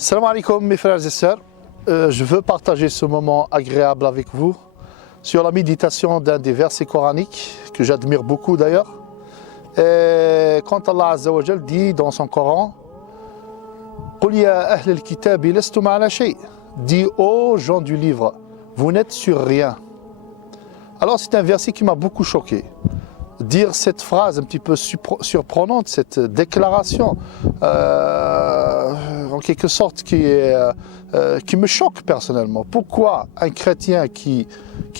Salam alaikum mes frères et sœurs, je veux partager ce moment agréable avec vous sur la méditation d'un des versets coraniques que j'admire beaucoup d'ailleurs. Et quand Allah Azza wa Jal dit dans son Coran, قُلْ يَا أَهْلَ الْكِتَابِ لَسْتُمْ عَلَى شَيْءٍ, dit aux gens du livre, vous n'êtes sur rien. Alors c'est un verset qui m'a beaucoup choqué. Dire cette phrase un petit peu surprenante, cette déclaration, en quelque sorte qui me choque personnellement. Pourquoi un chrétien qui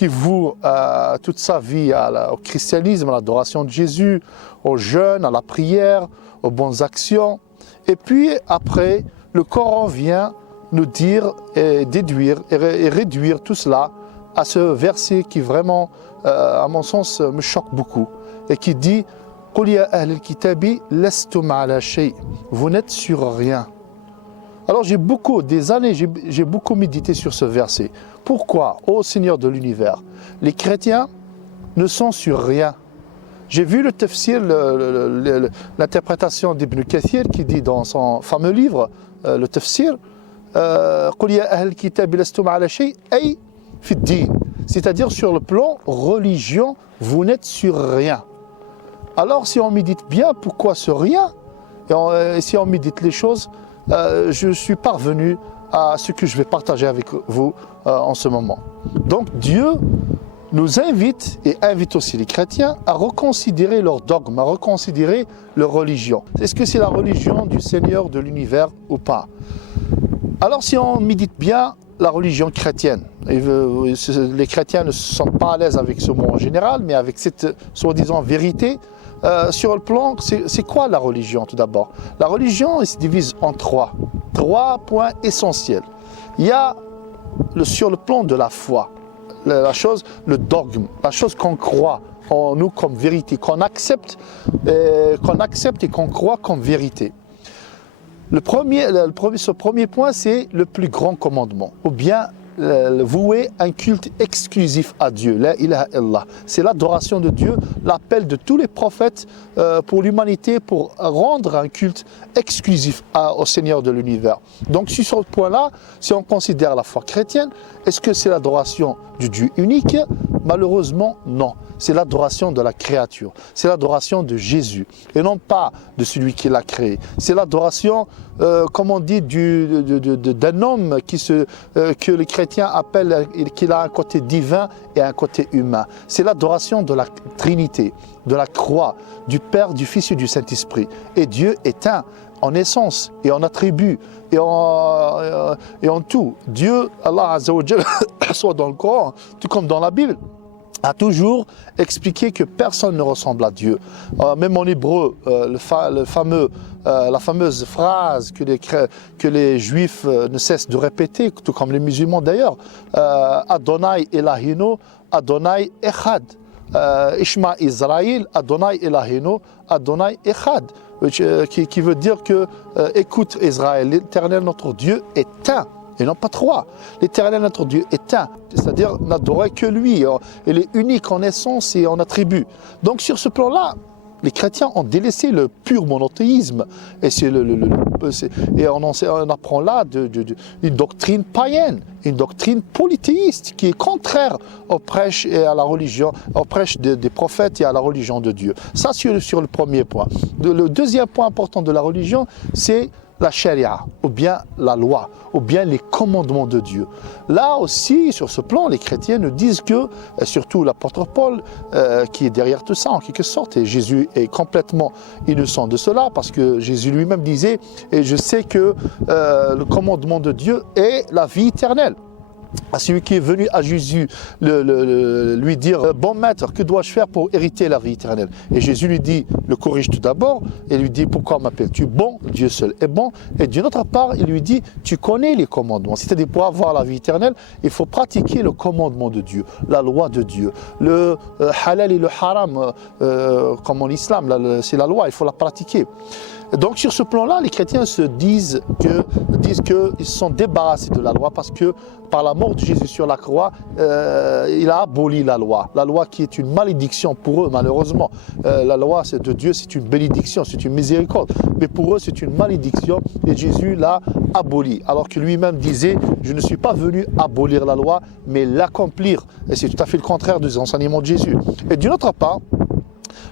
voue toute sa vie au christianisme, à l'adoration de Jésus, au jeûne, à la prière, aux bonnes actions, et puis après, le Coran vient nous dire et déduire et réduire tout cela à ce verset qui vraiment, à mon sens, me choque beaucoup. Et qui dit « قُلْ يَا أَهْلَ الْكِتَابِ لَسْتُمْ عَلَى شَيْءٍ » vous n'êtes sur rien. Alors j'ai beaucoup médité sur ce verset. Pourquoi, ô Seigneur de l'univers, les chrétiens ne sont sur rien? J'ai vu le tafsir, l'interprétation d'Ibn Kathir qui dit dans son fameux livre, le tafsir, قُلْ يَا أَهْلَ الْكِتَابِ لَسْتُمْ عَلَى شَيْءٍ أي في الدين. C'est-à-dire sur le plan religion, vous n'êtes sur rien. Alors si on médite bien, pourquoi ce rien? Et si on médite les choses, je suis parvenu à ce que je vais partager avec vous en ce moment. Donc Dieu nous invite et invite aussi les chrétiens à reconsidérer leur dogme, à reconsidérer leur religion. Est-ce que c'est la religion du Seigneur de l'univers ou pas? Alors si on médite bien la religion chrétienne, les chrétiens ne sont pas à l'aise avec ce mot en général, mais avec cette soi-disant vérité, sur le plan, c'est quoi la religion tout d'abord? La religion elle se divise en trois points essentiels. Il y a sur le plan de la foi, le dogme, la chose qu'on croit en nous comme vérité, qu'on accepte et qu'on croit comme vérité. Ce premier point, c'est le plus grand commandement, ou bien vouer un culte exclusif à Dieu, la ilaha illallah. C'est l'adoration de Dieu, l'appel de tous les prophètes pour l'humanité, pour rendre un culte exclusif au Seigneur de l'univers. Donc sur ce point-là, si on considère la foi chrétienne, est-ce que c'est l'adoration du Dieu unique? Malheureusement, non. C'est l'adoration de la créature, c'est l'adoration de Jésus, et non pas de celui qui l'a créé. C'est l'adoration, comme on dit, d'un homme que les chrétiens appellent, qu'il a un côté divin et un côté humain. C'est l'adoration de la Trinité, de la croix, du Père, du Fils et du Saint-Esprit. Et Dieu est un, en essence et en attribut et en tout. Dieu, Allah Azza wa Jal, soit dans le Coran, tout comme dans la Bible, a toujours expliqué que personne ne ressemble à Dieu. Même en hébreu, la fameuse phrase que les Juifs ne cessent de répéter, tout comme les musulmans d'ailleurs, Adonai Elohenu, Adonai Echad. Ishma Israël, Adonai Elohenu, Adonai Echad. Qui veut dire que, écoute Israël, l'Éternel notre Dieu est un. Et non pas trois. L'Éternel notre Dieu est un, c'est-à-dire n'adorer que lui. Il est unique en essence et en attribut. Donc sur ce plan-là, les chrétiens ont délaissé le pur monothéisme. Et, on apprend là une doctrine païenne, une doctrine polythéiste qui est contraire au prêche et à la religion, au prêche des prophètes et à la religion de Dieu. Ça sur le premier point. Le deuxième point important de la religion, c'est la charia, ou bien la loi, ou bien les commandements de Dieu. Là aussi, sur ce plan, les chrétiens nous disent que, surtout l'apôtre Paul, qui est derrière tout ça en quelque sorte, et Jésus est complètement innocent de cela, parce que Jésus lui-même disait, et je sais que le commandement de Dieu est la vie éternelle. À celui qui est venu à Jésus lui dire « Bon maître, que dois-je faire pour hériter la vie éternelle ?» Et Jésus lui dit, le corrige tout d'abord, et lui dit « Pourquoi m'appelles-tu bon? Dieu seul est bon. » Et d'une autre part, il lui dit « Tu connais les commandements. » C'est-à-dire pour avoir la vie éternelle, il faut pratiquer le commandement de Dieu, la loi de Dieu. Le halal et le haram, comme en islam, c'est la loi, il faut la pratiquer. Donc sur ce plan-là, les chrétiens se disent qu'ils sont débarrassés de la loi parce que par la mort de Jésus sur la croix, il a aboli la loi qui est une malédiction pour eux malheureusement. La loi de Dieu, c'est une bénédiction, c'est une miséricorde, mais pour eux c'est une malédiction et Jésus l'a abolie. Alors que lui-même disait, je ne suis pas venu abolir la loi, mais l'accomplir. Et c'est tout à fait le contraire des enseignements de Jésus. Et d'une autre part,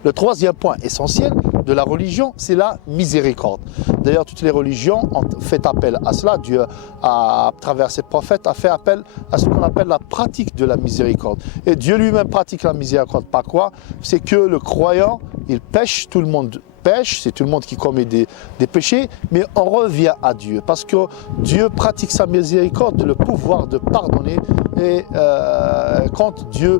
le troisième point essentiel de la religion, c'est la miséricorde. D'ailleurs, toutes les religions ont fait appel à cela. Dieu, à travers ses prophètes, a fait appel à ce qu'on appelle la pratique de la miséricorde. Et Dieu lui-même pratique la miséricorde par quoi? C'est que le croyant, il pêche, tout le monde pêche, c'est tout le monde qui commet des péchés, mais on revient à Dieu parce que Dieu pratique sa miséricorde, le pouvoir de pardonner. Et quand Dieu,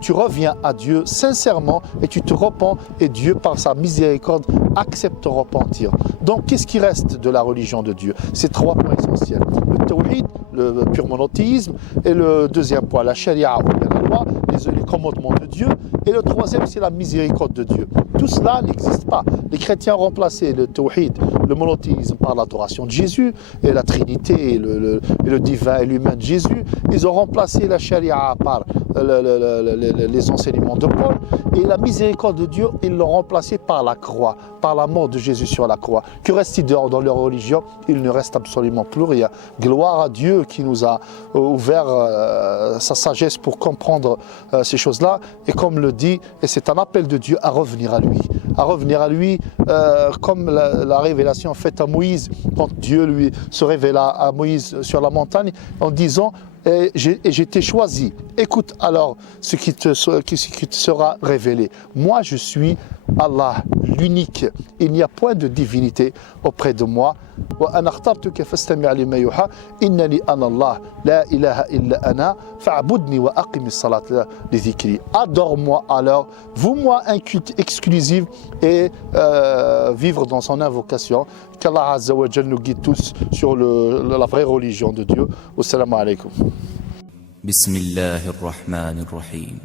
tu reviens à Dieu sincèrement et tu te repens, et Dieu par sa miséricorde accepte ton repentir. Donc qu'est-ce qui reste de la religion de Dieu? C'est trois points essentiels: le tawhid, le pur monothéisme, et le deuxième point, la sharia, la loi, les commandements de Dieu, et le troisième, c'est la miséricorde de Dieu. Tout cela n'existe pas. Les chrétiens ont remplacé le tawhid, le monothéisme, par l'adoration de Jésus et la Trinité et le divin et l'humain de Jésus. Ils ont remplacé la charia par les enseignements de Paul, et la miséricorde de Dieu, ils l'ont remplacé par la croix, par la mort de Jésus sur la croix. Que reste-t-il dans leur religion? Il ne reste absolument plus rien. Gloire à Dieu qui nous a ouvert sa sagesse pour comprendre ces choses-là, et comme le dit, et c'est un appel de Dieu à revenir à lui. À revenir à lui, comme la révélation faite à Moïse, quand Dieu lui se révéla à Moïse sur la montagne en disant: et j'ai été choisi. Écoute alors ce qui te sera révélé. Moi, je suis Allah, l'unique. Il n'y a point de divinité auprès de moi. وأنا اخترتك فاستمع لما يوحى إنني أنا الله لا إله إلا أنا فاعبدني وأقم الصلاة لذكري. Adore-moi alors, voue-moi un culte exclusif et vivre dans son invocation. Qu'Allah Azza wa Jal nous guide tous sur la vraie religion de Dieu. Wassalamu alaikum. Bismillahir Rahmanir Rahim.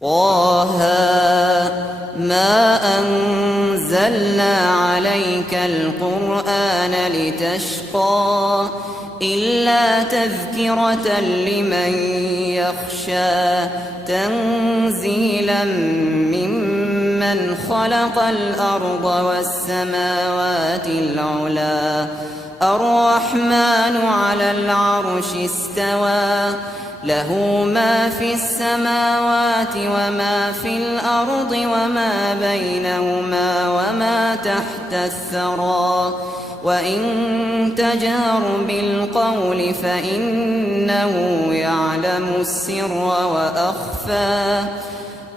طه ما أنزلنا عليك القرآن لتشقى إلا تذكرة لمن يخشى تنزيلا ممن خلق الأرض والسماوات العلى الرحمن على العرش استوى له ما في السماوات وما في الأرض وما بينهما وما تحت الثرى وإن تجهر بالقول فإنه يعلم السر وأخفى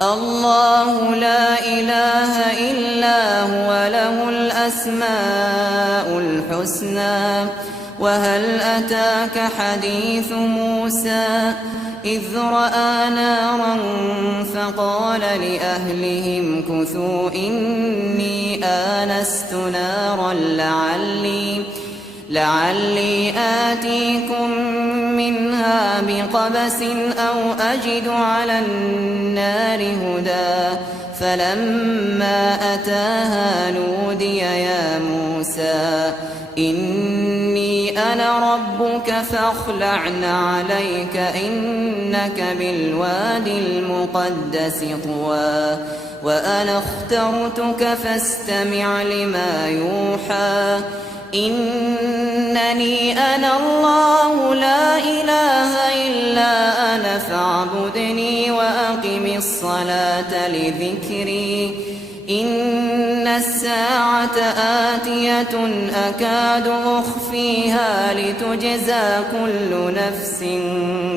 الله لا إله إلا هو له الأسماء الحسنى وهل أتاك حديث موسى إذ رأى نارا فقال لأهلهم كثوا إني آنست نارا لعلي آتيكم منها بقبس أو أجد على النار هدى فلما أتاها نودي يا موسى إني أنا ربك فاخلع عليك إنك بالوادي المقدس طوى وأنا اخترتك فاستمع لما يوحى إنني أنا الله لا إله إلا أنا فاعبدني وأقم الصلاة لذكري إن الساعة آتية أكاد أخفيها لتجزى كل نفس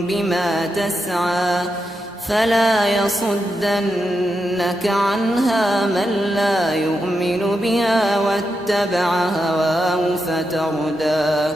بما تسعى فلا يصدنك عنها من لا يؤمن بها واتبع هواه فتردى